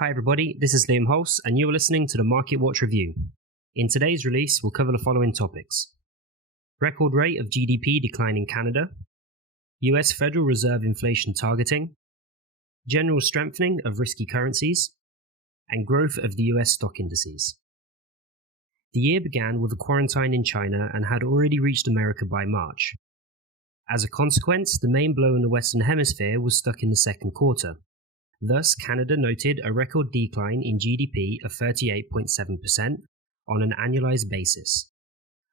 Hi everybody, this is Liam Hulse and you are listening to the Market Watch Review. In today's release, we'll cover the following topics. Record rate of GDP decline in Canada, US Federal Reserve inflation targeting, general strengthening of risky currencies, and growth of the US stock indices. The year began with a quarantine in China and had already reached America by March. As a consequence, the main blow in the Western Hemisphere was stuck in the second quarter. Thus, Canada noted a record decline in GDP of 38.7% on an annualized basis.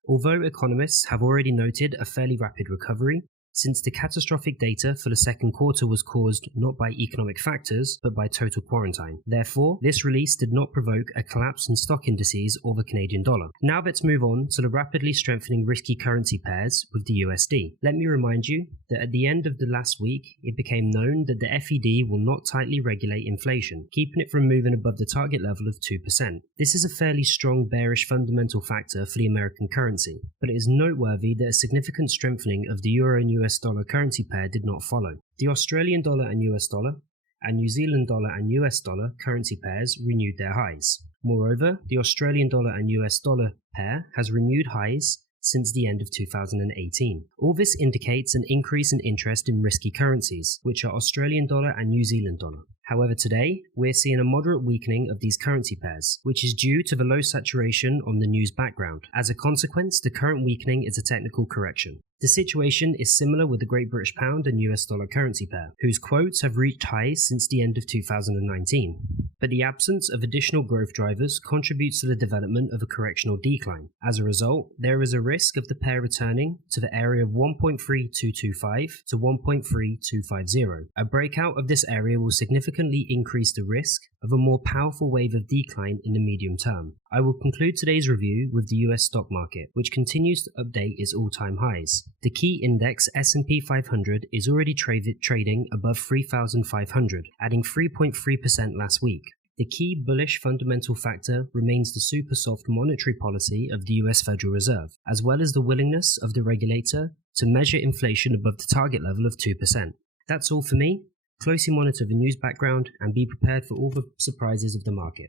Although economists have already noted a fairly rapid recovery, since the catastrophic data for the second quarter was caused not by economic factors, but by total quarantine. Therefore, this release did not provoke a collapse in stock indices or the Canadian dollar. Now let's move on to the rapidly strengthening risky currency pairs with the USD. Let me remind you that at the end of the last week, it became known that the FED will not tightly regulate inflation, keeping it from moving above the target level of 2%. This is a fairly strong bearish fundamental factor for the American currency, but it is noteworthy that a significant strengthening of the euro and US dollar currency pair did not follow. The Australian dollar and US dollar, and New Zealand dollar and US dollar currency pairs renewed their highs. Moreover, the Australian dollar and US dollar pair has renewed highs since the end of 2018. All this indicates an increase in interest in risky currencies, which are Australian dollar and New Zealand dollar. However, today, we're seeing a moderate weakening of these currency pairs, which is due to the low saturation on the news background. As a consequence, the current weakening is a technical correction. The situation is similar with the Great British Pound and US dollar currency pair, whose quotes have reached highs since the end of 2019. But the absence of additional growth drivers contributes to the development of a correctional decline. As a result, there is a risk of the pair returning to the area of 1.3225 to 1.3250. A breakout of this area will significantly increase the risk of a more powerful wave of decline in the medium term. I will conclude today's review with the US stock market, which continues to update its all-time highs. The key index S&P 500 is already trading above 3,500, adding 3.3% last week. The key bullish fundamental factor remains the super soft monetary policy of the US Federal Reserve, as well as the willingness of the regulator to measure inflation above the target level of 2%. That's all for me. Closely monitor the news background and be prepared for all the surprises of the market.